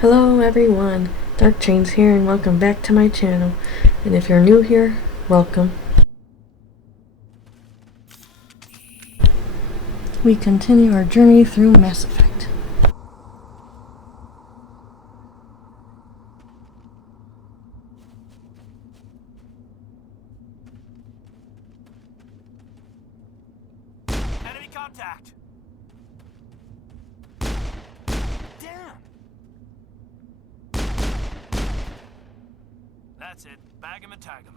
Hello everyone, Dark Chains here and welcome back to my channel. And if you're new here, welcome. We continue our journey through Mass Effect. Enemy contact! Damn! That's it. Bag him and tag him.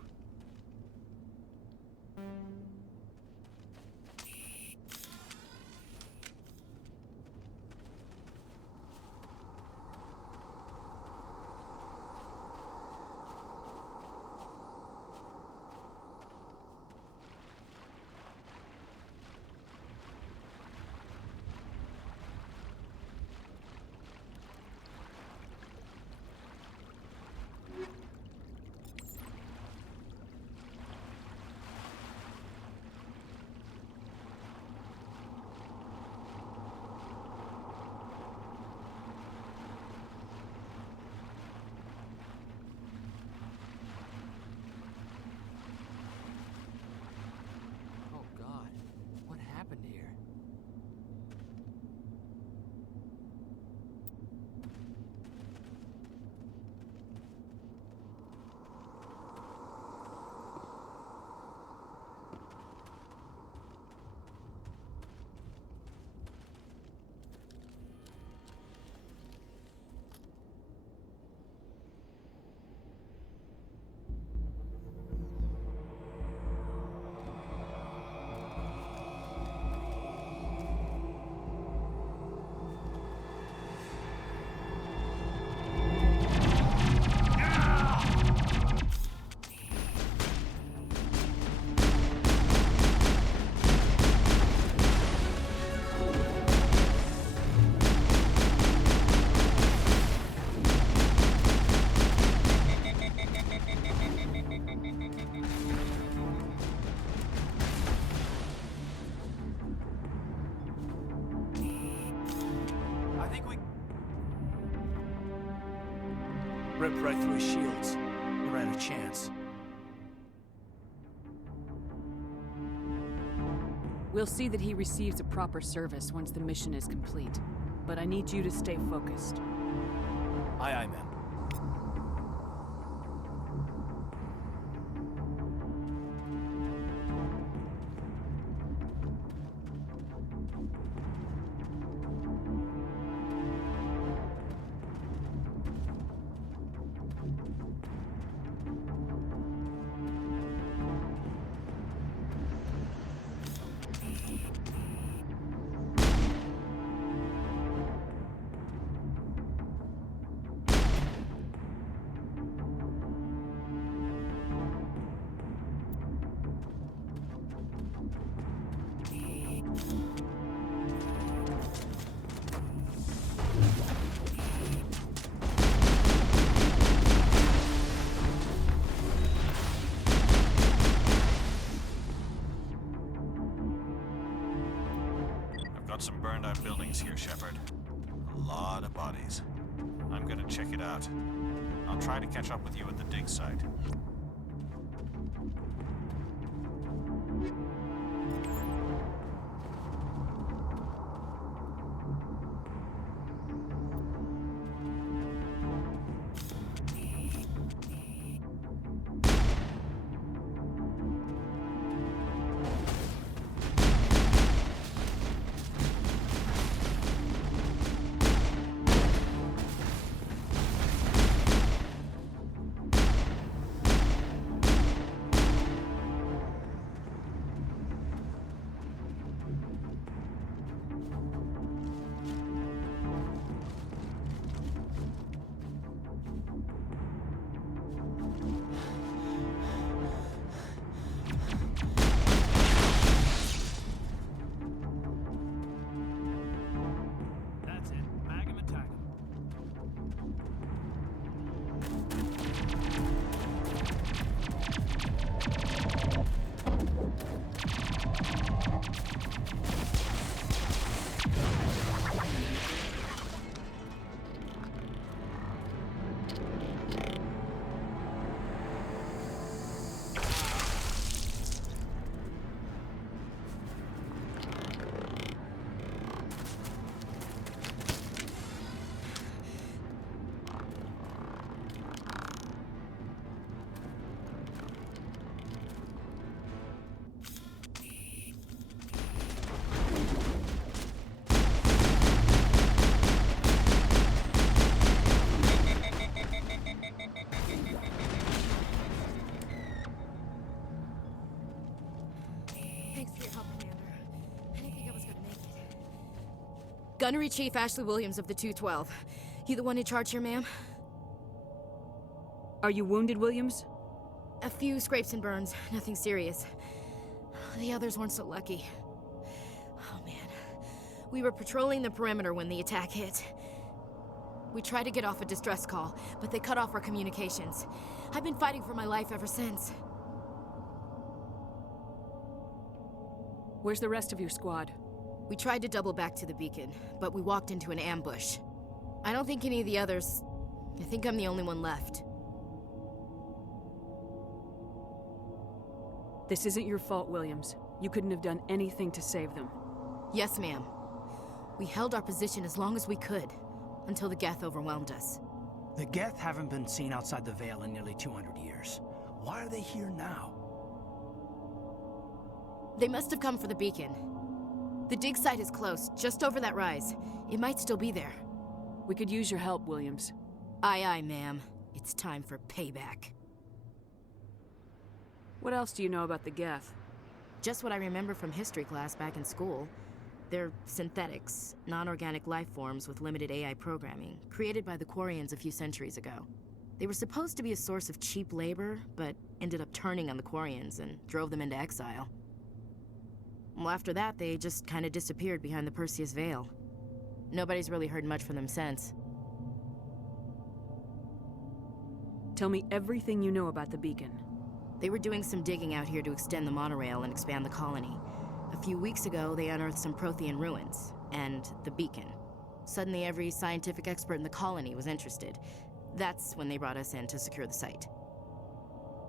Oh God, what happened here? I think we ripped right through his shields. We ran a chance. We'll see that he receives a proper service once the mission is complete. But I need you to stay focused. Aye, aye, ma'am. Got some burned out buildings here, Shepard. A lot of bodies. I'm gonna check it out. I'll try to catch up with you at the dig site. Thanks for your help, Commander. I didn't think I was gonna make it. Gunnery Chief Ashley Williams of the 212. You the one in charge here, ma'am? Are you wounded, Williams? A few scrapes and burns, nothing serious. The others weren't so lucky. Oh man. We were patrolling the perimeter when the attack hit. We tried to get off a distress call, but they cut off our communications. I've been fighting for my life ever since. Where's the rest of your squad? We tried to double back to the beacon, but we walked into an ambush. I don't think any of the others... I think I'm the only one left. This isn't your fault, Williams. You couldn't have done anything to save them. Yes, ma'am. We held our position as long as we could, until the Geth overwhelmed us. The Geth haven't been seen outside the Veil in nearly 200 years. Why are they here now? They must have come for the beacon. The dig site is close, just over that rise. It might still be there. We could use your help, Williams. Aye, aye, ma'am. It's time for payback. What else do you know about the Geth? Just what I remember from history class back in school. They're synthetics, non-organic life forms with limited AI programming, created by the Quarians a few centuries ago. They were supposed to be a source of cheap labor, but ended up turning on the Quarians and drove them into exile. Well, after that, they just kind of disappeared behind the Perseus Veil. Nobody's really heard much from them since. Tell me everything you know about the beacon. They were doing some digging out here to extend the monorail and expand the colony. A few weeks ago, they unearthed some Prothean ruins, and the beacon. Suddenly, every scientific expert in the colony was interested. That's when they brought us in to secure the site.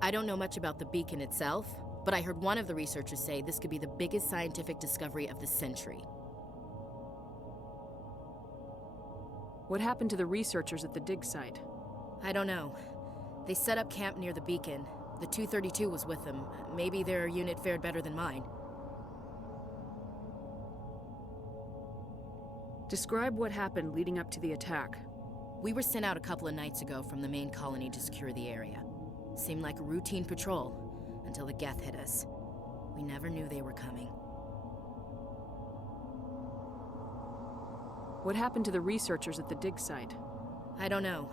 I don't know much about the beacon itself, but I heard one of the researchers say this could be the biggest scientific discovery of the century. What happened to the researchers at the dig site? I don't know. They set up camp near the beacon. The 232 was with them. Maybe their unit fared better than mine. Describe what happened leading up to the attack. We were sent out a couple of nights ago from the main colony to secure the area. Seemed like a routine patrol, until the Geth hit us. We never knew they were coming. What happened to the researchers at the dig site? I don't know.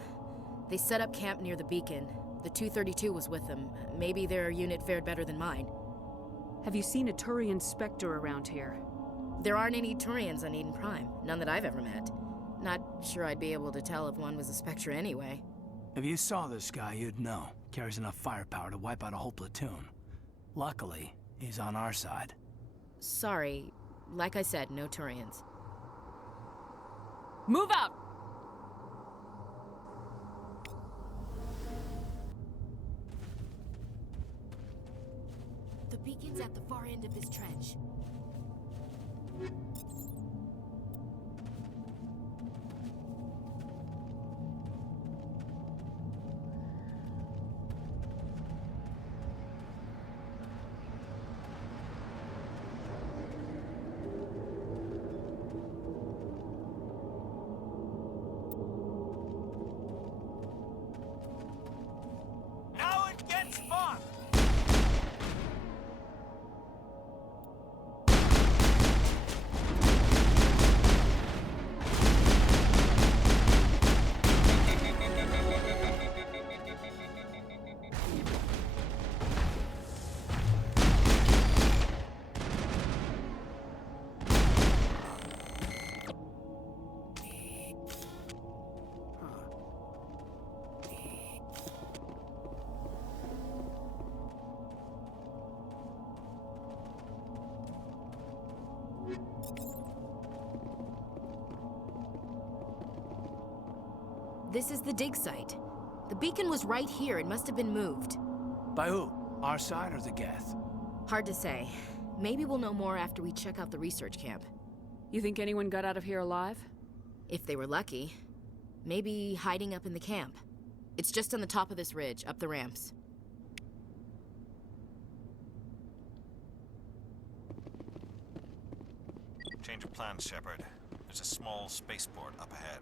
They set up camp near the beacon. The 232 was with them. Maybe their unit fared better than mine. Have you seen a Turian Spectre around here? There aren't any Turians on Eden Prime. None that I've ever met. Not sure I'd be able to tell if one was a Spectre anyway. If you saw this guy, you'd know. Carries enough firepower to wipe out a whole platoon. Luckily, he's on our side. Sorry. Like I said, no Turians. Move out! The beacon's at the far end of this trench. Now it gets fun! This is the dig site. The beacon was right here. It must have been moved. By who? Our side or the Geth? Hard to say. Maybe we'll know more after we check out the research camp. You think anyone got out of here alive? If they were lucky. Maybe hiding up in the camp. It's just on the top of this ridge, up the ramps. Change of plans, Shepard. There's a small spaceport up ahead.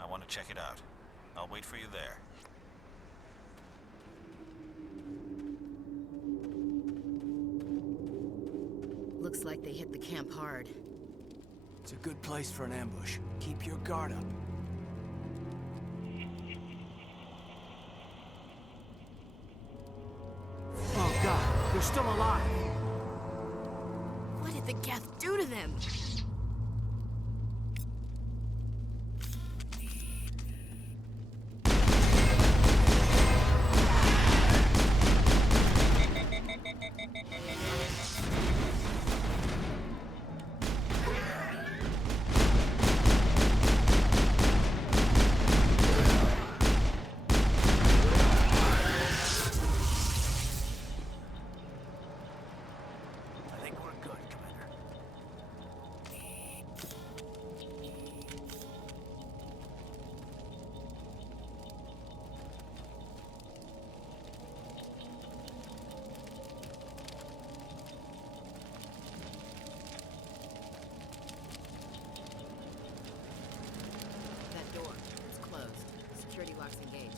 I want to check it out. I'll wait for you there. Looks like they hit the camp hard. It's a good place for an ambush. Keep your guard up. Oh god, they're still alive! What did the Geth do to them? I think we're good, Commander. That door, it's closed. Security lock's engaged.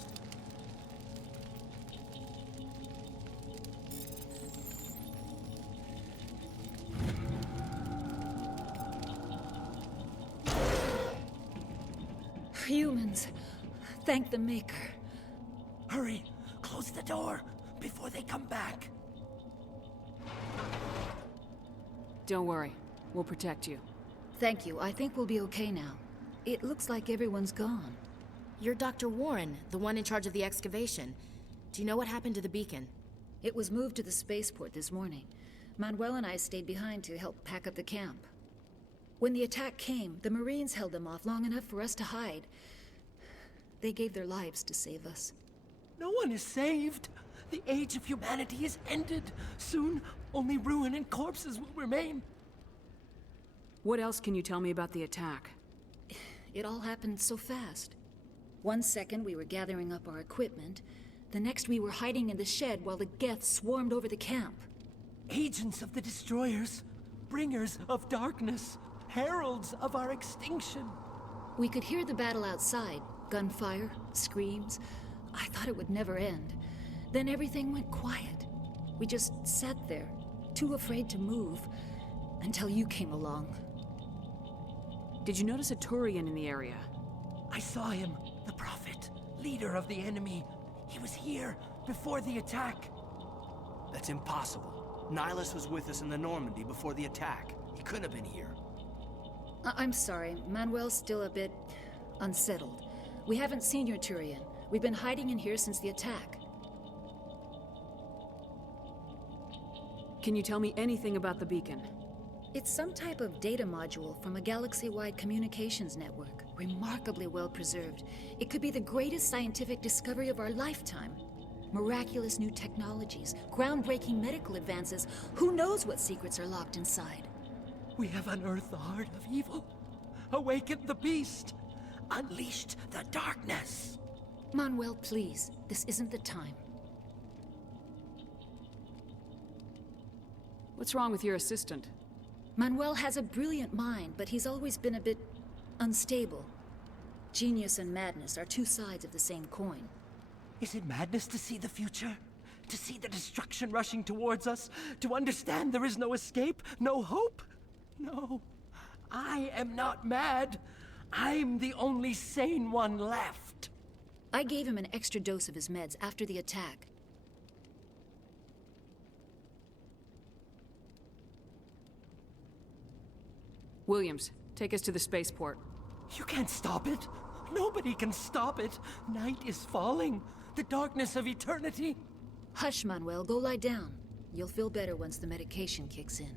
Humans. Thank the Maker. Hurry! Close the door before they come back. Don't worry. We'll protect you. Thank you. I think we'll be okay now. It looks like everyone's gone. You're Dr. Warren, the one in charge of the excavation. Do you know what happened to the beacon? It was moved to the spaceport this morning. Manuel and I stayed behind to help pack up the camp. When the attack came, the Marines held them off long enough for us to hide. They gave their lives to save us. No one is saved. The age of humanity is ended. Soon, only ruin and corpses will remain. What else can you tell me about the attack? It all happened so fast. 1 second we were gathering up our equipment. The next we were hiding in the shed while the Geth swarmed over the camp. Agents of the Destroyers, bringers of darkness, heralds of our extinction. We could hear the battle outside. Gunfire, screams. I thought it would never end. Then everything went quiet. We just sat there, too afraid to move, until you came along. Did you notice a Turian in the area? I saw him, the Prophet, leader of the enemy. He was here before the attack. That's impossible. Nihilus was with us in the Normandy before the attack. He couldn't have been here. I'm sorry, Manuel's still a bit unsettled. We haven't seen your Turian. We've been hiding in here since the attack. Can you tell me anything about the beacon? It's some type of data module from a galaxy-wide communications network. Remarkably well preserved. It could be the greatest scientific discovery of our lifetime. Miraculous new technologies, groundbreaking medical advances. Who knows what secrets are locked inside? We have unearthed the heart of evil, awakened the beast, unleashed the darkness. Manuel, please. This isn't the time. What's wrong with your assistant? Manuel has a brilliant mind, but he's always been a bit unstable. Genius and madness are two sides of the same coin. Is it madness to see the future? To see the destruction rushing towards us? To understand there is no escape? No hope? No. I am not mad. I'm the only sane one left. I gave him an extra dose of his meds after the attack. Williams, take us to the spaceport. You can't stop it. Nobody can stop it. Night is falling. The darkness of eternity. Hush, Manuel. Go lie down. You'll feel better once the medication kicks in.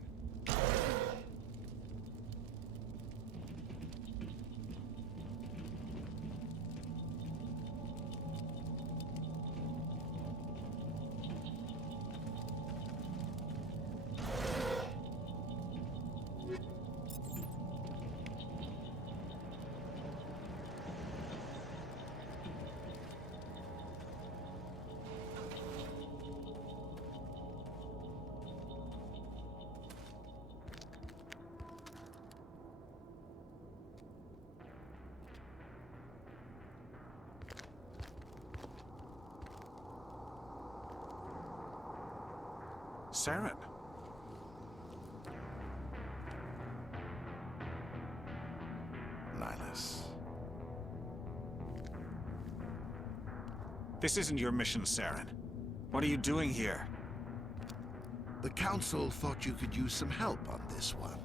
Saren. Silas. This isn't your mission, Saren. What are you doing here? The Council thought you could use some help on this one.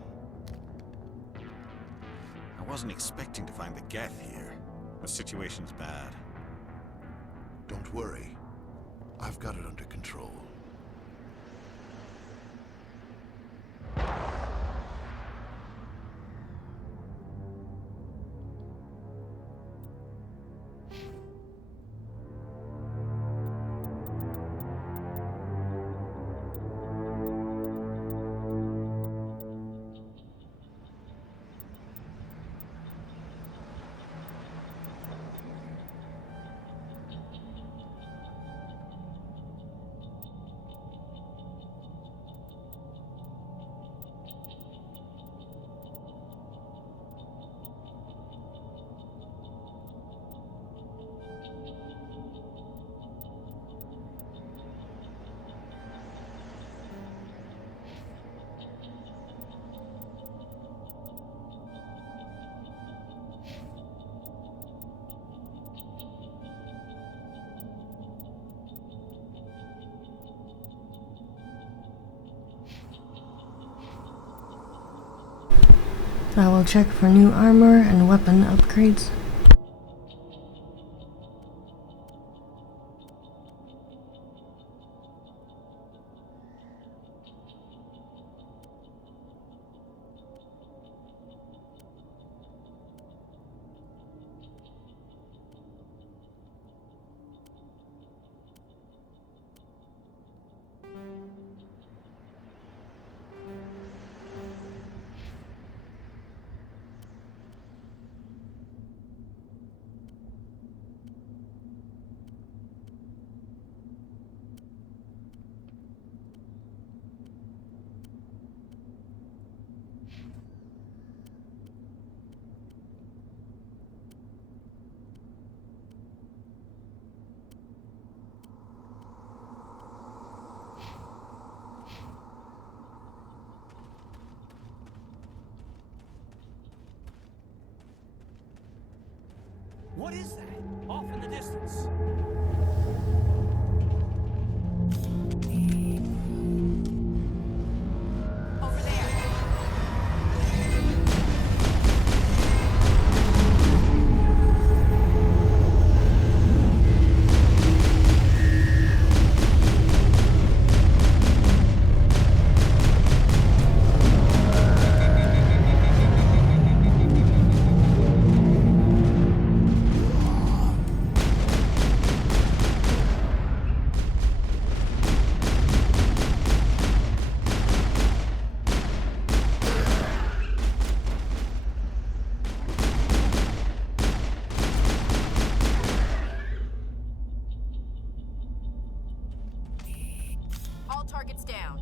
I wasn't expecting to find the Geth here. The situation's bad. Don't worry. I've got it under control. I will check for new armor and weapon upgrades. What is that? Off in the distance. Over there! All targets down.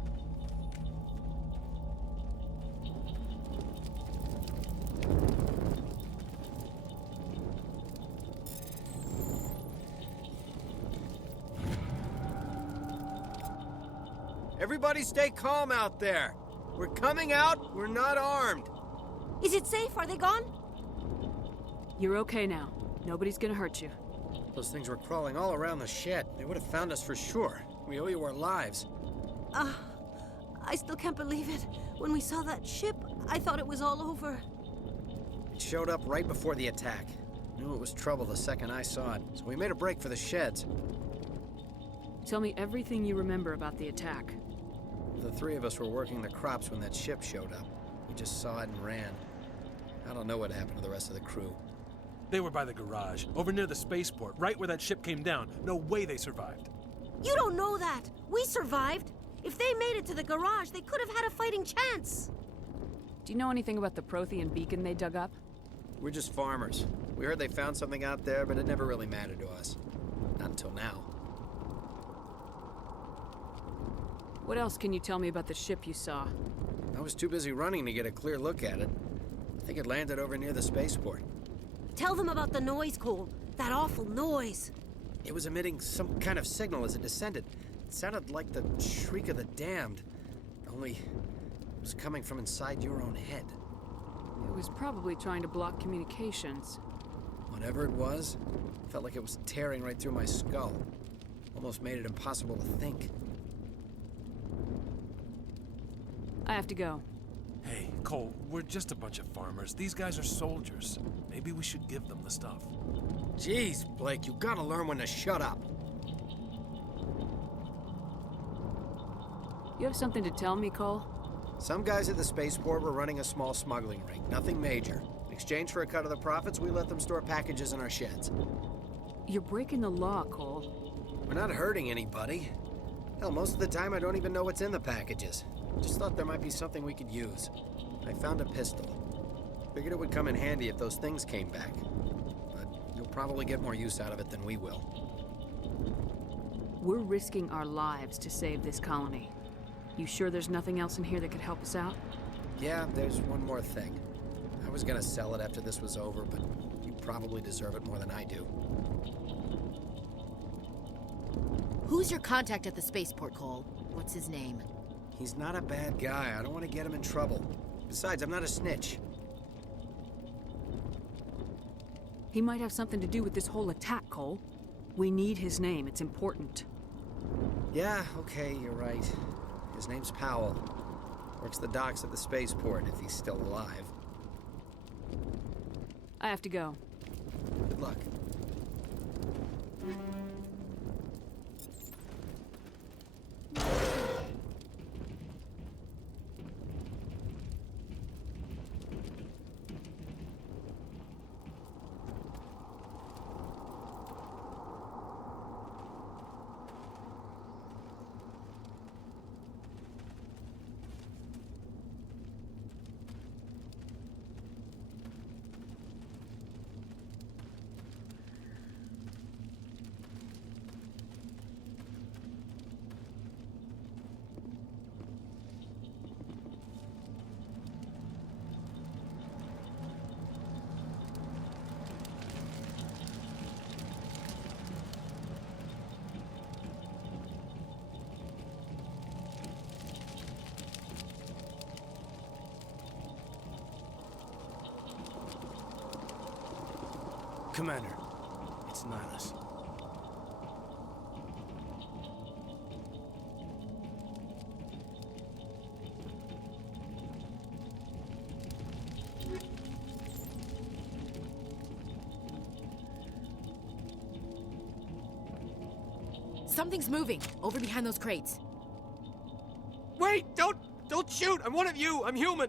Everybody stay calm out there. We're coming out, we're not armed. Is it safe? Are they gone? You're okay now. Nobody's gonna hurt you. Those things were crawling all around the shed. They would have found us for sure. We owe you our lives. I still can't believe it. When we saw that ship, I thought it was all over. It showed up right before the attack. Knew it was trouble the second I saw it, so we made a break for the sheds. Tell me everything you remember about the attack. The three of us were working the crops when that ship showed up. We just saw it and ran. I don't know what happened to the rest of the crew. They were by the garage, over near the spaceport, right where that ship came down. No way they survived. You don't know that. We survived. If they made it to the garage, they could have had a fighting chance. Do you know anything about the Prothean beacon they dug up? We're just farmers. We heard they found something out there, but it never really mattered to us. Not until now. What else can you tell me about the ship you saw? I was too busy running to get a clear look at it. I think it landed over near the spaceport. Tell them about the noise, Cole. That awful noise. It was emitting some kind of signal as it descended. It sounded like the shriek of the damned. Only it was coming from inside your own head. It was probably trying to block communications. Whatever it was, felt like it was tearing right through my skull. Almost made it impossible to think. I have to go. Hey, Cole, we're just a bunch of farmers. These guys are soldiers. Maybe we should give them the stuff. Jeez, Blake, you gotta learn when to shut up. You have something to tell me, Cole? Some guys at the spaceport were running a small smuggling ring, nothing major. In exchange for a cut of the profits, we let them store packages in our sheds. You're breaking the law, Cole. We're not hurting anybody. Hell, most of the time I don't even know what's in the packages. Just thought there might be something we could use. I found a pistol. Figured it would come in handy if those things came back. But you'll probably get more use out of it than we will. We're risking our lives to save this colony. You sure there's nothing else in here that could help us out? Yeah, there's one more thing. I was gonna sell it after this was over, but you probably deserve it more than I do. Who's your contact at the spaceport, Cole? What's his name? He's not a bad guy. I don't want to get him in trouble. Besides, I'm not a snitch. He might have something to do with this whole attack, Cole. We need his name. It's important. Yeah, okay, you're right. His name's Powell. Works the docks at the spaceport, if he's still alive. I have to go. Good luck. Commander, it's Nihlus. Something's moving, over behind those crates. Wait! Don't shoot! I'm one of you! I'm human!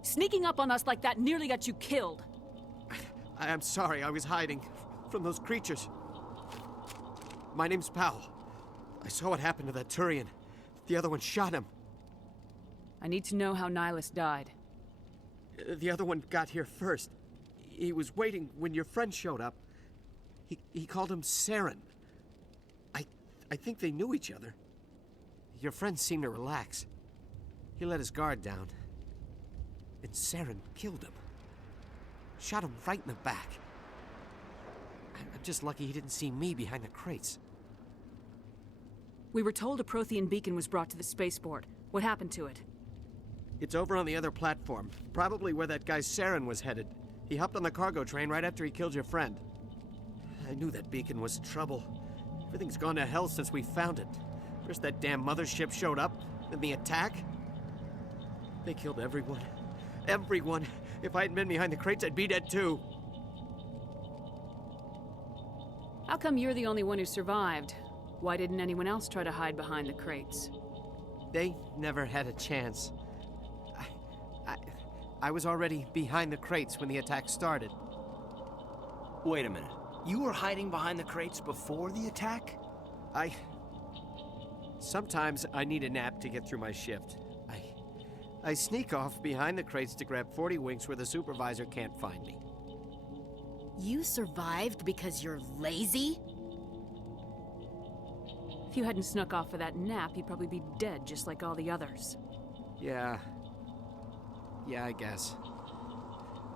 Sneaking up on us like that nearly got you killed. I'm sorry, I was hiding from those creatures. My name's Powell. I saw what happened to that Turian. The other one shot him. I need to know how Nihlus died. The other one got here first. He was waiting when your friend showed up. He called him Saren. I think they knew each other. Your friend seemed to relax. He let his guard down. And Saren killed him. Shot him right in the back. I'm just lucky he didn't see me behind the crates. We were told a Prothean beacon was brought to the spaceport. What happened to it? It's over on the other platform. Probably where that guy Saren was headed. He hopped on the cargo train right after he killed your friend. I knew that beacon was trouble. Everything's gone to hell since we found it. First that damn mothership showed up, then the attack. They killed everyone. Everyone. If I hadn't been behind the crates, I'd be dead too. How come you're the only one who survived? Why didn't anyone else try to hide behind the crates? They never had a chance. I was already behind the crates when the attack started. Wait a minute. You were hiding behind the crates before the attack? Sometimes I need a nap to get through my shift. I sneak off behind the crates to grab 40 winks where the supervisor can't find me. You survived because you're lazy? If you hadn't snuck off for that nap, you'd probably be dead just like all the others. Yeah, I guess.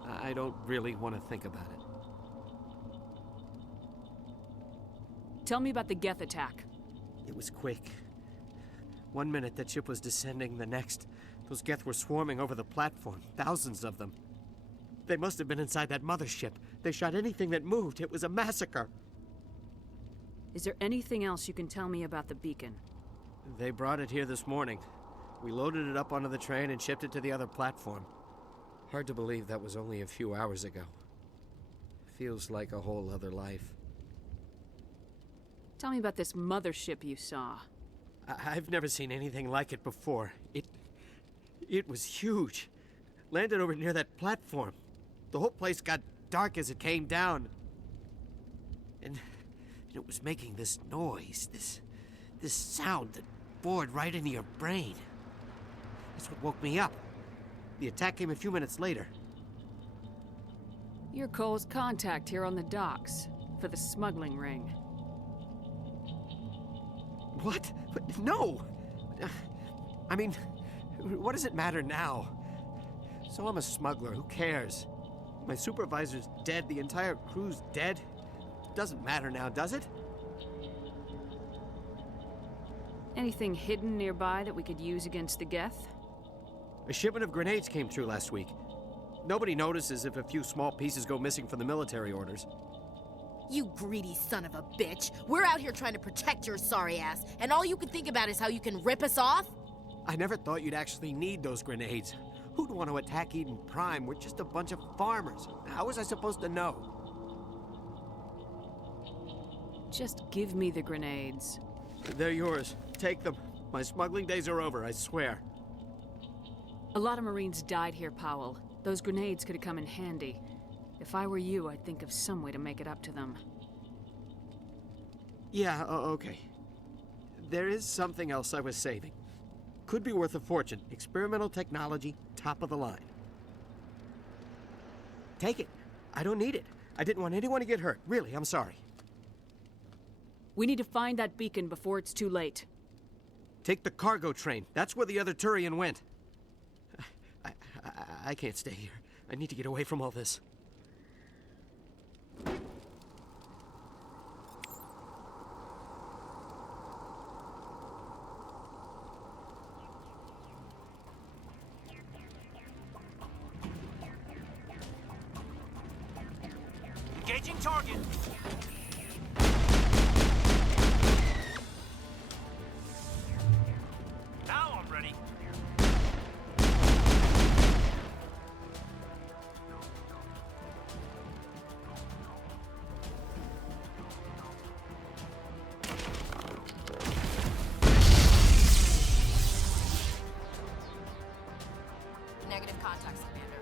I don't really want to think about it. Tell me about the Geth attack. It was quick. 1 minute that ship was descending, the next, Those Geth were swarming over the platform, thousands of them. They must have been inside that mothership. They shot anything that moved. It was a massacre. Is there anything else you can tell me about the beacon? They brought it here this morning. We loaded it up onto the train and shipped it to the other platform. Hard to believe that was only a few hours ago. Feels like a whole other life. Tell me about this mothership you saw. I've never seen anything like it before. It was huge. Landed over near that platform. The whole place got dark as it came down. And it was making this noise, this sound that bored right into your brain. That's what woke me up. The attack came a few minutes later. You're Cole's contact here on the docks for the smuggling ring. What? But no! I mean, what does it matter now? So I'm a smuggler, who cares? My supervisor's dead, the entire crew's dead. Doesn't matter now, does it? Anything hidden nearby that we could use against the Geth? A shipment of grenades came through last week. Nobody notices if a few small pieces go missing from the military orders. You greedy son of a bitch. We're out here trying to protect your sorry ass, and all you can think about is how you can rip us off? I never thought you'd actually need those grenades. Who'd want to attack Eden Prime? We're just a bunch of farmers. How was I supposed to know? Just give me the grenades. They're yours. Take them. My smuggling days are over, I swear. A lot of Marines died here, Powell. Those grenades could have come in handy. If I were you, I'd think of some way to make it up to them. Yeah, okay. There is something else I was saving. Could be worth a fortune. Experimental technology, top of the line. Take it. I don't need it. I didn't want anyone to get hurt. Really, I'm sorry. We need to find that beacon before it's too late. Take the cargo train. That's where the other Turian went. I can't stay here. I need to get away from all this. Engaging target. Now I'm ready. Negative contacts, Commander.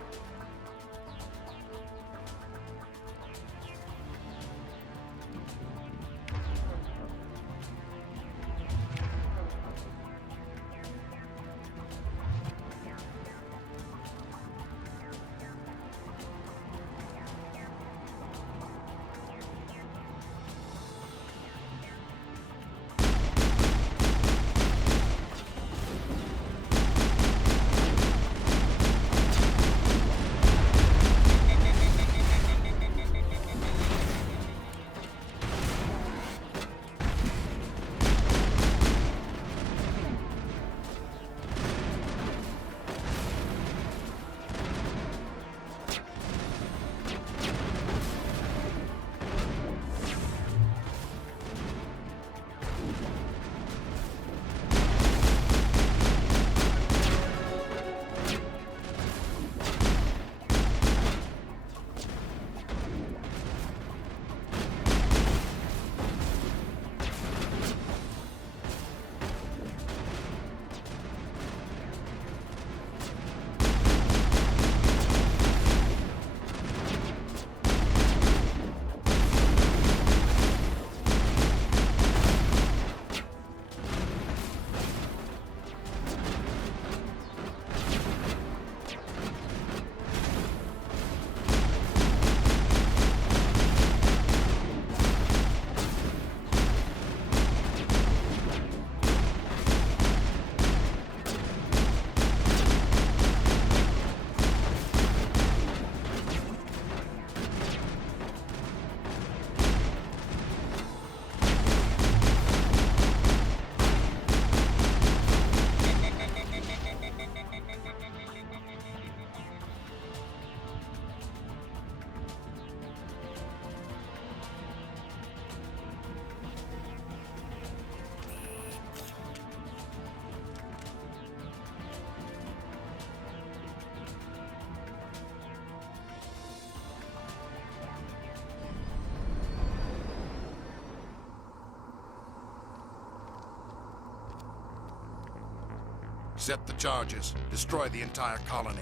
Set the charges. Destroy the entire colony.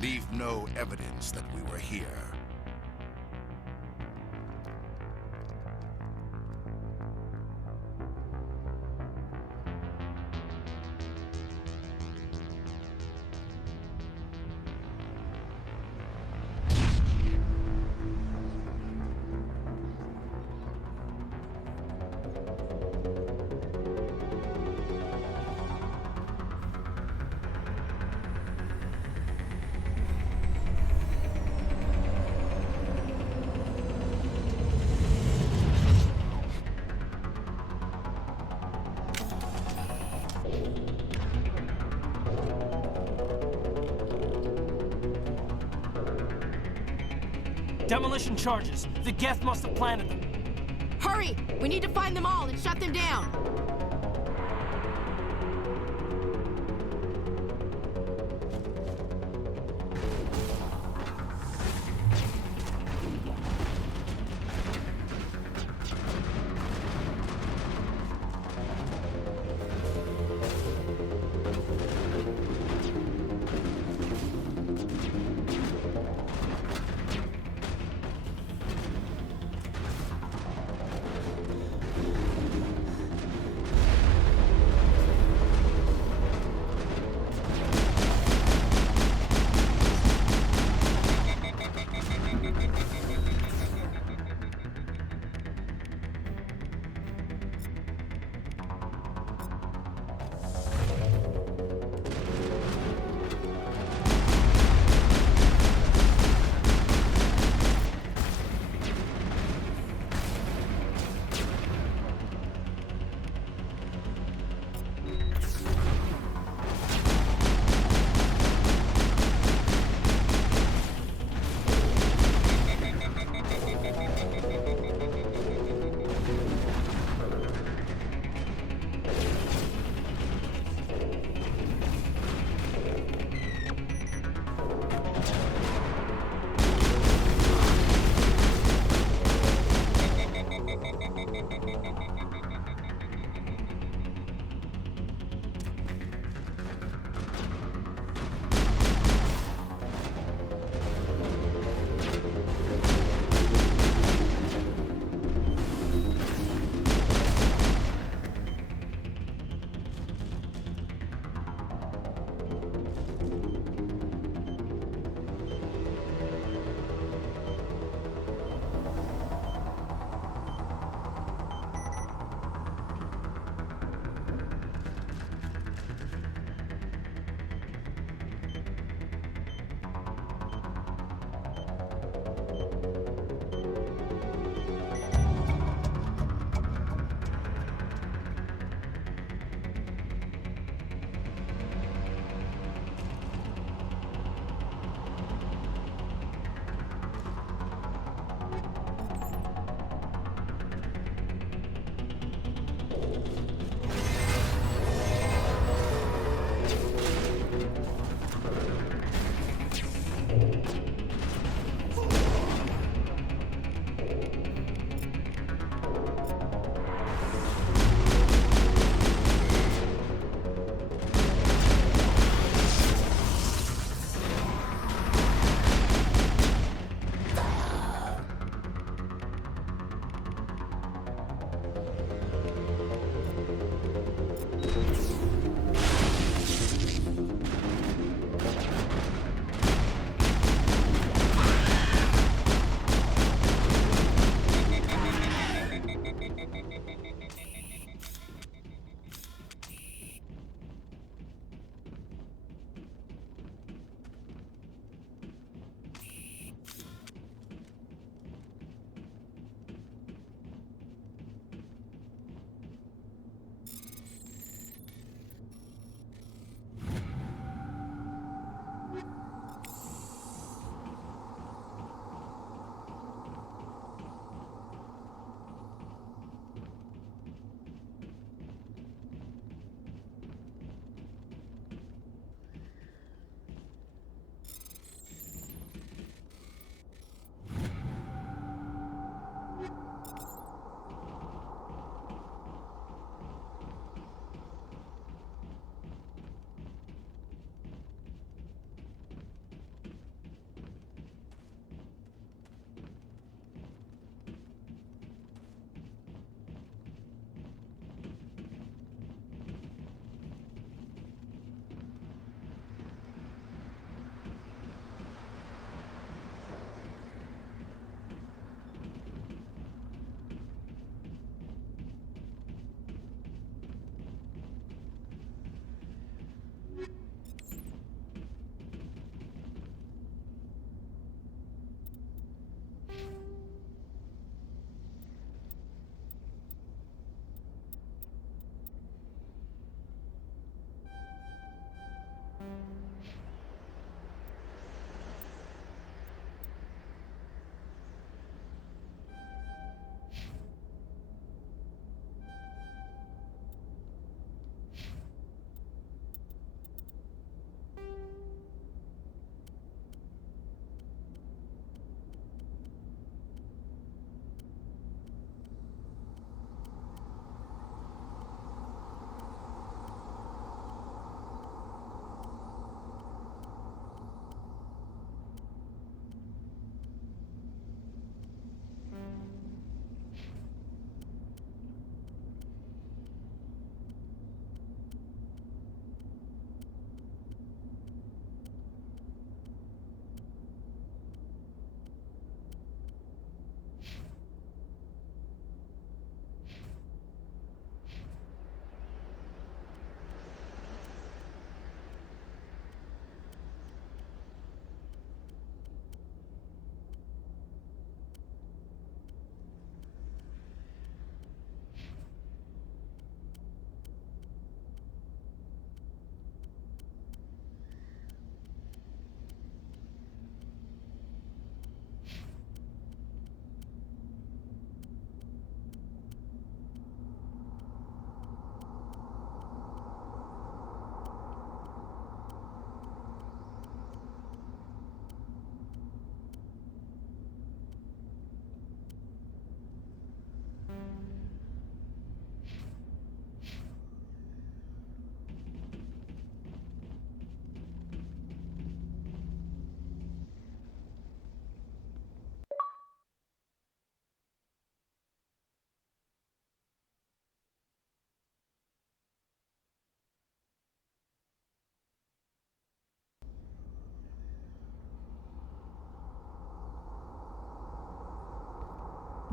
Leave no evidence that we were here. Demolition charges. The Geth must have planted them. Hurry! We need to find them all and shut them down!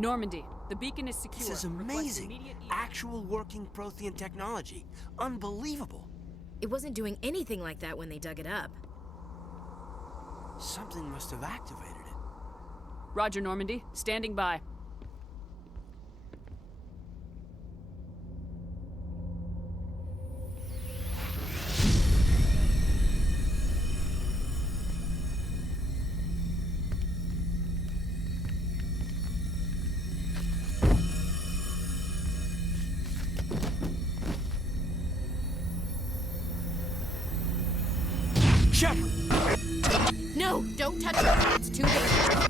Normandy, the beacon is secure. This is Request amazing. immediate Actual working Prothean technology. Unbelievable. It wasn't doing anything like that when they dug it up. Something must have activated it. Roger, Normandy. Standing by. Shepard! No! Don't touch it! It's too dangerous.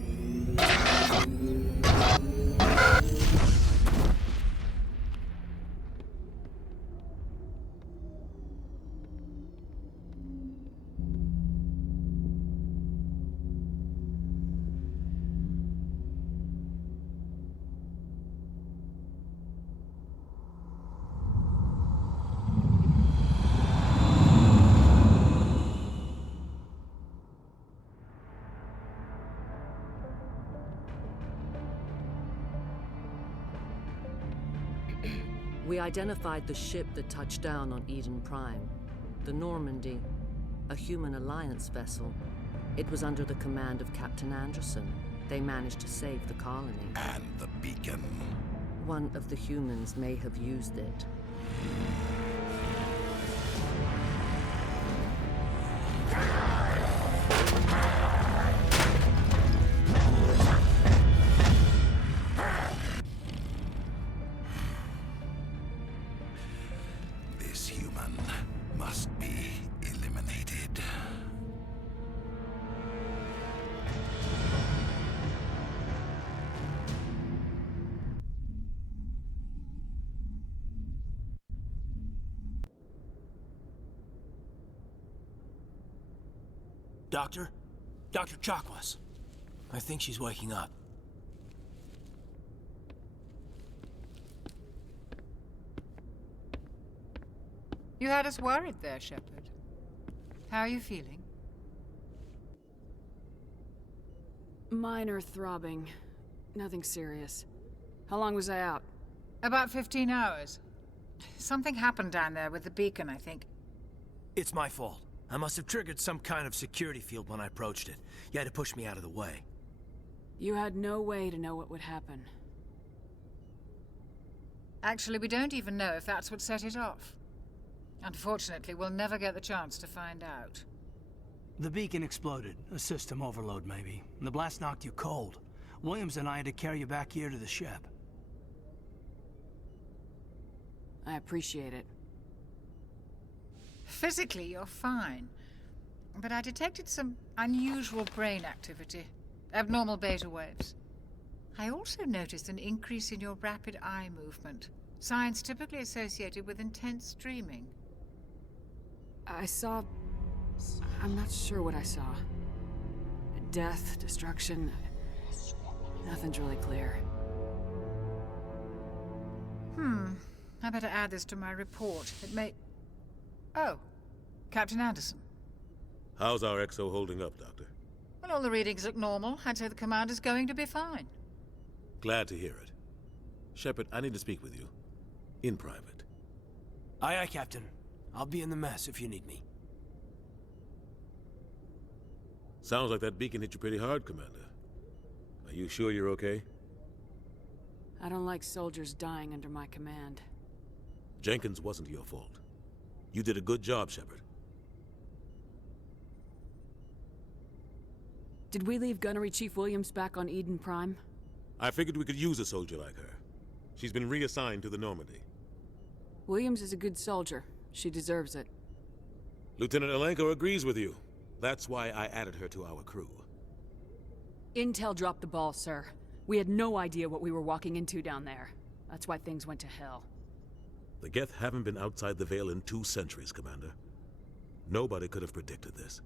We identified the ship that touched down on Eden Prime, the Normandy, a human alliance vessel. It was under the command of Captain Anderson. They managed to save the colony. And the beacon. One of the humans may have used it. This human must be eliminated. Doctor? Dr. Chakwas. I think she's waking up. You had us worried there, Shepard. How are you feeling? Minor throbbing. Nothing serious. How long was I out? About 15 hours. Something happened down there with the beacon, I think. It's my fault. I must have triggered some kind of security field when I approached it. You had to push me out of the way. You had no way to know what would happen. Actually, we don't even know if that's what set it off. Unfortunately, we'll never get the chance to find out. The beacon exploded. A system overload, maybe. The blast knocked you cold. Williams and I had to carry you back here to the ship. I appreciate it. Physically, you're fine. But I detected some unusual brain activity. Abnormal beta waves. I also noticed an increase in your rapid eye movement. Signs typically associated with intense dreaming. I saw... I'm not sure what I saw. Death, destruction... Nothing's really clear. I better add this to my report. It may... Oh, Captain Anderson. How's our XO holding up, Doctor? Well, all the readings look normal. I'd say the commander's going to be fine. Glad to hear it. Shepard, I need to speak with you. In private. Aye, aye, Captain. I'll be in the mess if you need me. Sounds like that beacon hit you pretty hard, Commander. Are you sure you're okay? I don't like soldiers dying under my command. Jenkins wasn't your fault. You did a good job, Shepard. Did we leave Gunnery Chief Williams back on Eden Prime? I figured we could use a soldier like her. She's been reassigned to the Normandy. Williams is a good soldier. She deserves it. Lieutenant Alenko agrees with you. That's why I added her to our crew. Intel dropped the ball, sir. We had no idea what we were walking into down there. That's why things went to hell. The Geth haven't been outside the Veil in 2 centuries, Commander. Nobody could have predicted this.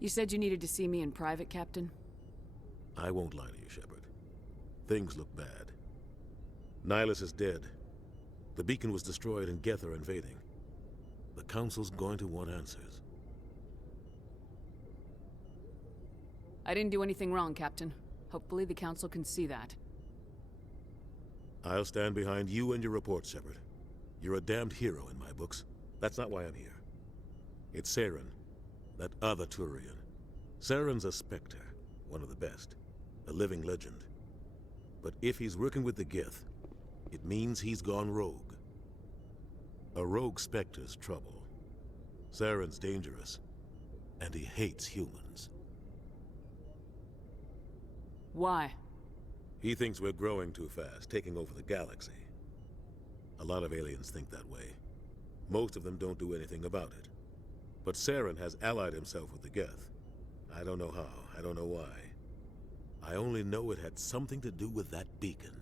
You said you needed to see me in private, Captain? I won't lie to you, Shepard. Things look bad. Nihilus is dead. The beacon was destroyed and Geth are invading. The Council's going to want answers. I didn't do anything wrong, Captain. Hopefully the Council can see that. I'll stand behind you and your report, Shepard. You're a damned hero in my books. That's not why I'm here. It's Saren, that other Turian. Saren's a Spectre, one of the best, a living legend. But if he's working with the Geth, it means he's gone rogue. A rogue Spectre's trouble. Saren's dangerous, and he hates humans. Why? He thinks we're growing too fast, taking over the galaxy. A lot of aliens think that way. Most of them don't do anything about it. But Saren has allied himself with the Geth. I don't know how, I don't know why. I only know it had something to do with that beacon.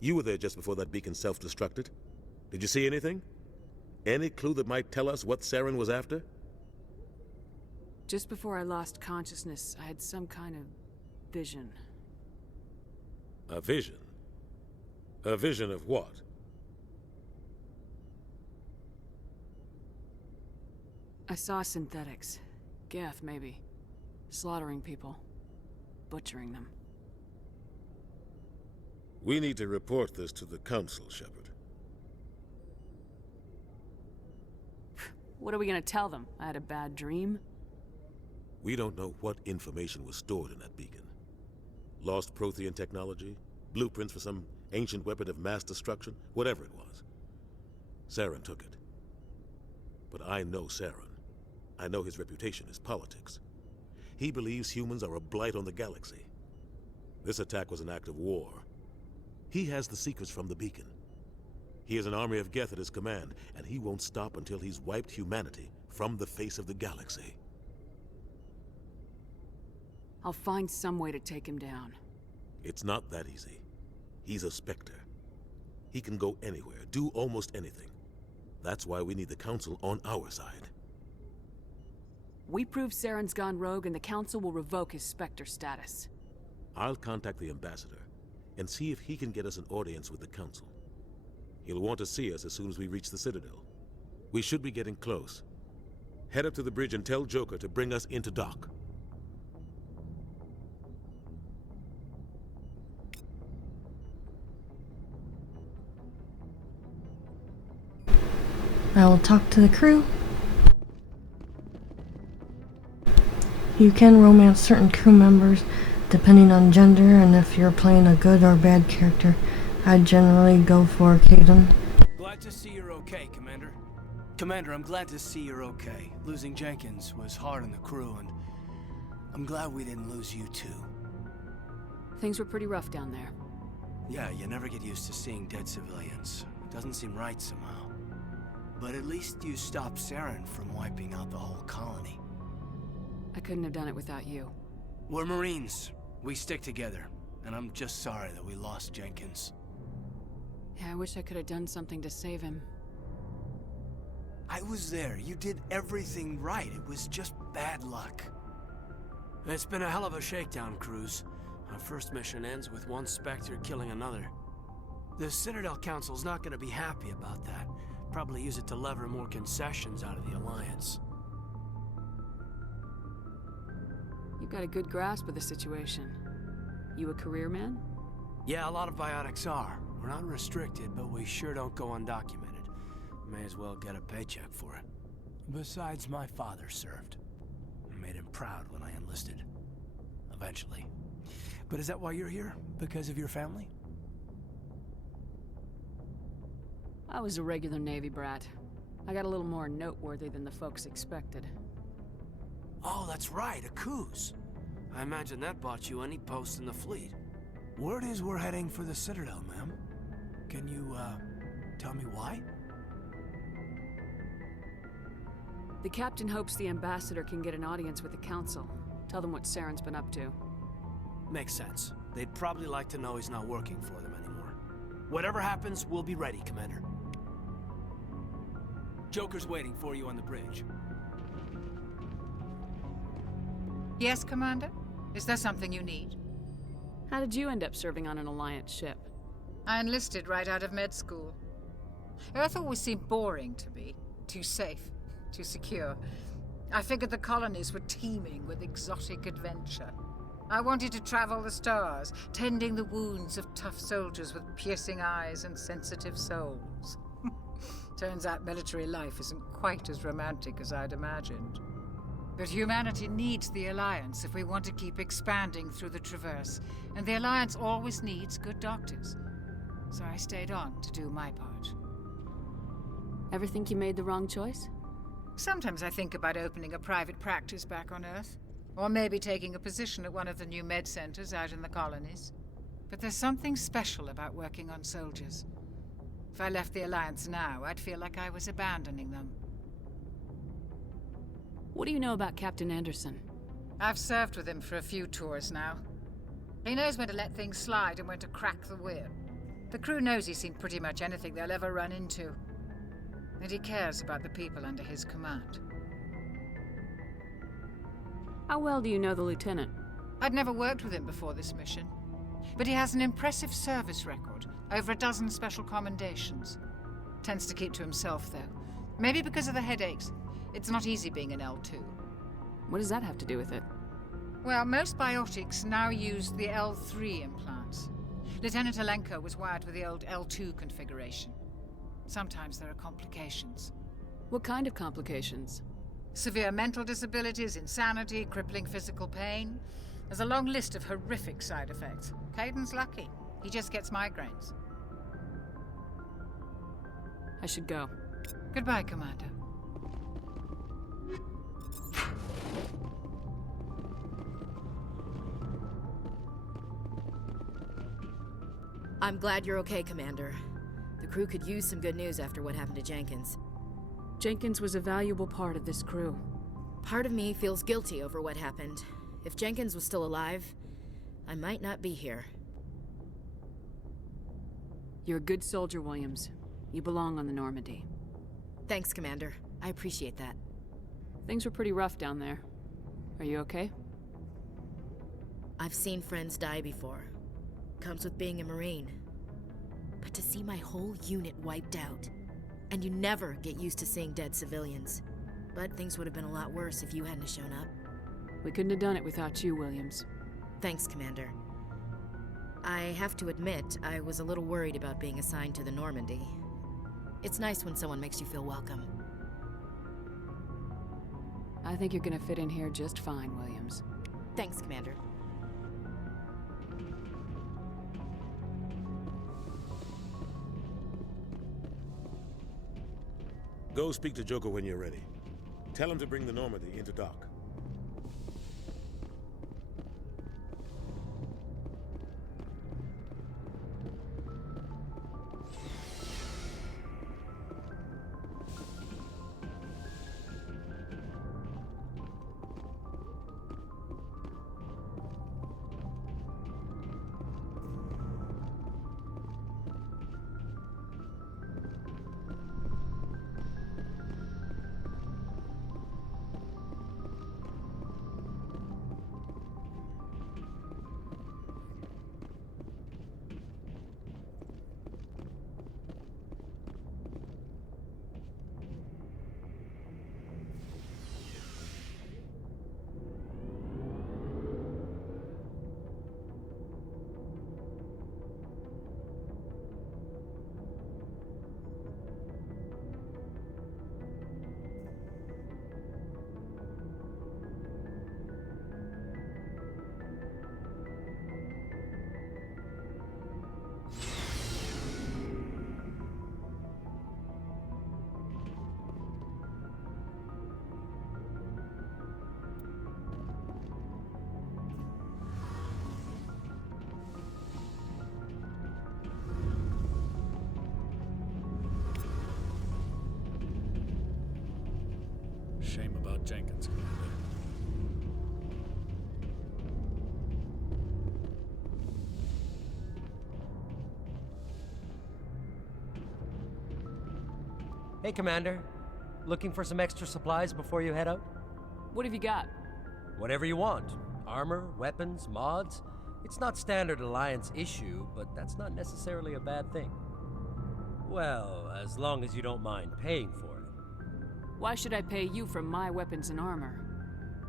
You were there just before that beacon self-destructed. Did you see anything? Any clue that might tell us what Saren was after? Just before I lost consciousness, I had some kind of vision. A vision? A vision of what? I saw synthetics. Geth, maybe. Slaughtering people. Butchering them. We need to report this to the Council, Shepard. What are we gonna tell them? I had a bad dream? We don't know what information was stored in that beacon. Lost Prothean technology? Blueprints for some ancient weapon of mass destruction? Whatever it was. Saren took it. But I know Saren. I know his reputation is politics. He believes humans are a blight on the galaxy. This attack was an act of war. He has the secrets from the beacon. He has an army of Geth at his command, and he won't stop until he's wiped humanity from the face of the galaxy. I'll find some way to take him down. It's not that easy. He's a Spectre. He can go anywhere, do almost anything. That's why we need the Council on our side. We prove Saren's gone rogue and the Council will revoke his Spectre status. I'll contact the Ambassador and see if he can get us an audience with the Council. He'll want to see us as soon as we reach the Citadel. We should be getting close. Head up to the bridge and tell Joker to bring us into dock. I will talk to the crew. You can romance certain crew members depending on gender and if you're playing a good or bad character. I generally go for Caden. Glad to see you're okay, Commander. Commander, I'm glad to see you're okay. Losing Jenkins was hard on the crew, and I'm glad we didn't lose you too. Things were pretty rough down there. Yeah, you never get used to seeing dead civilians. It doesn't seem right somehow. But at least you stopped Saren from wiping out the whole colony. I couldn't have done it without you. We're Marines. We stick together. And I'm just sorry that we lost Jenkins. Yeah, I wish I could have done something to save him. I was there. You did everything right. It was just bad luck. It's been a hell of a shakedown, Cruz. Our first mission ends with one Spectre killing another. The Citadel Council's not going to be happy about that. Probably use it to lever more concessions out of the Alliance. You've got a good grasp of the situation. You a career man? Yeah, a lot of biotics are. We're not restricted, but we sure don't go undocumented. May as well get a paycheck for it. Besides, my father served. I made him proud when I enlisted. Eventually. But is that why you're here? Because of your family? I was a regular Navy brat. I got a little more noteworthy than the folks expected. Oh, that's right, a Coos. I imagine that bought you any post in the fleet. Word is we're heading for the Citadel, ma'am. Can you, tell me why? The captain hopes the Ambassador can get an audience with the Council. Tell them what Saren's been up to. Makes sense. They'd probably like to know he's not working for them anymore. Whatever happens, we'll be ready, Commander. Joker's waiting for you on the bridge. Yes, Commander? Is there something you need? How did you end up serving on an Alliance ship? I enlisted right out of med school. Earth always seemed boring to me. Too safe, too secure. I figured the colonies were teeming with exotic adventure. I wanted to travel the stars, tending the wounds of tough soldiers with piercing eyes and sensitive souls. Turns out military life isn't quite as romantic as I'd imagined. But humanity needs the Alliance if we want to keep expanding through the Traverse, and the Alliance always needs good doctors. So I stayed on to do my part. Ever think you made the wrong choice? Sometimes I think about opening a private practice back on Earth, or maybe taking a position at one of the new med centers out in the colonies. But there's something special about working on soldiers. If I left the Alliance now, I'd feel like I was abandoning them. What do you know about Captain Anderson? I've served with him for a few tours now. He knows when to let things slide and when to crack the whip. The crew knows he's seen pretty much anything they'll ever run into. And he cares about the people under his command. How well do you know the Lieutenant? I'd never worked with him before this mission. But he has an impressive service record, over a dozen special commendations. Tends to keep to himself, though. Maybe because of the headaches. It's not easy being an L2. What does that have to do with it? Well, most biotics now use the L3 implants. Lieutenant Alenko was wired with the old L2 configuration. Sometimes there are complications. What kind of complications? Severe mental disabilities, insanity, crippling physical pain. There's a long list of horrific side effects. Caden's lucky. He just gets migraines. I should go. Goodbye, Commander. I'm glad you're okay, Commander. The crew could use some good news after what happened to Jenkins. Jenkins was a valuable part of this crew. Part of me feels guilty over what happened. If Jenkins was still alive, I might not be here. You're a good soldier, Williams. You belong on the Normandy. Thanks, Commander. I appreciate that. Things were pretty rough down there. Are you okay? I've seen friends die before. Comes with being a Marine. But to see my whole unit wiped out, and you never get used to seeing dead civilians. But things would have been a lot worse if you hadn't shown up. We couldn't have done it without you, Williams. Thanks, Commander. I have to admit, I was a little worried about being assigned to the Normandy. It's nice when someone makes you feel welcome. I think you're gonna fit in here just fine, Williams. Thanks, Commander. Go speak to Joker when you're ready. Tell him to bring the Normandy into dock. Shame about Jenkins, Commander. Hey, Commander. Looking for some extra supplies before you head out? What have you got? Whatever you want. Armor, weapons, mods. It's not standard Alliance issue, but that's not necessarily a bad thing. Well, as long as you don't mind paying for it. Why should I pay you for my weapons and armor?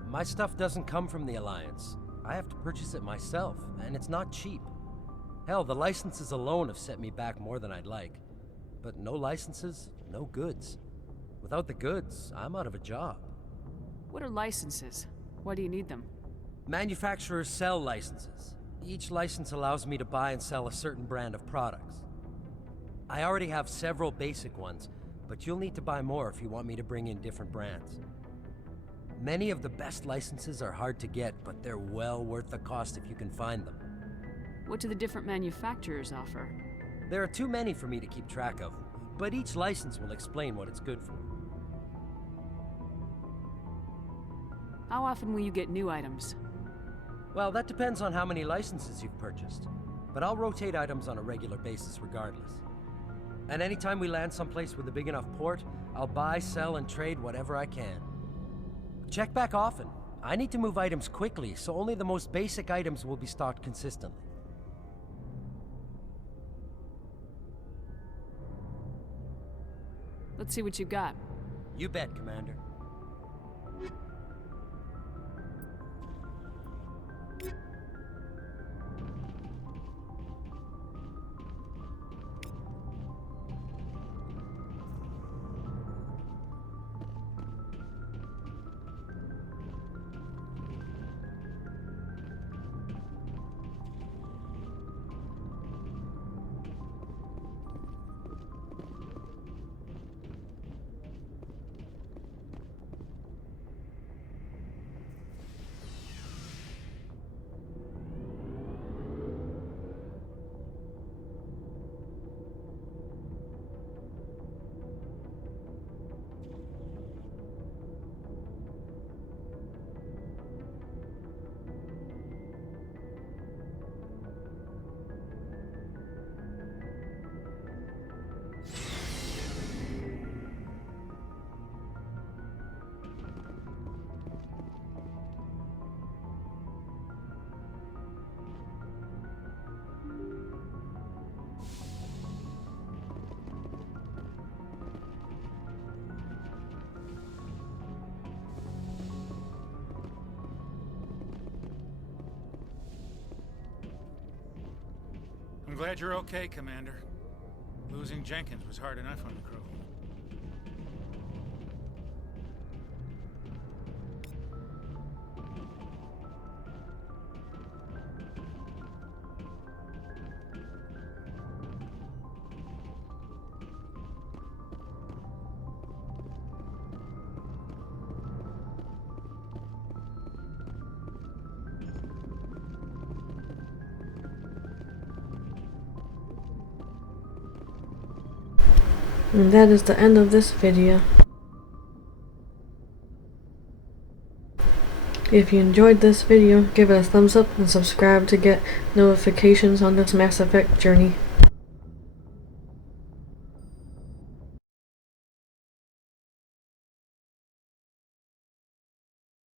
My stuff doesn't come from the Alliance. I have to purchase it myself, and it's not cheap. Hell, the licenses alone have set me back more than I'd like. But no licenses, no goods. Without the goods, I'm out of a job. What are licenses? Why do you need them? Manufacturers sell licenses. Each license allows me to buy and sell a certain brand of products. I already have several basic ones, but you'll need to buy more if you want me to bring in different brands. Many of the best licenses are hard to get, but they're well worth the cost if you can find them. What do the different manufacturers offer? There are too many for me to keep track of, but each license will explain what it's good for. How often will you get new items? Well, that depends on how many licenses you've purchased, but I'll rotate items on a regular basis regardless. And anytime we land someplace with a big enough port, I'll buy, sell, and trade whatever I can. Check back often. I need to move items quickly, so only the most basic items will be stocked consistently. Let's see what you got. You bet, Commander. I'm glad you're okay, Commander. Losing Jenkins was hard enough on the crew. And that is the end of this video. If you enjoyed this video, give it a thumbs up and subscribe to get notifications on this Mass Effect journey.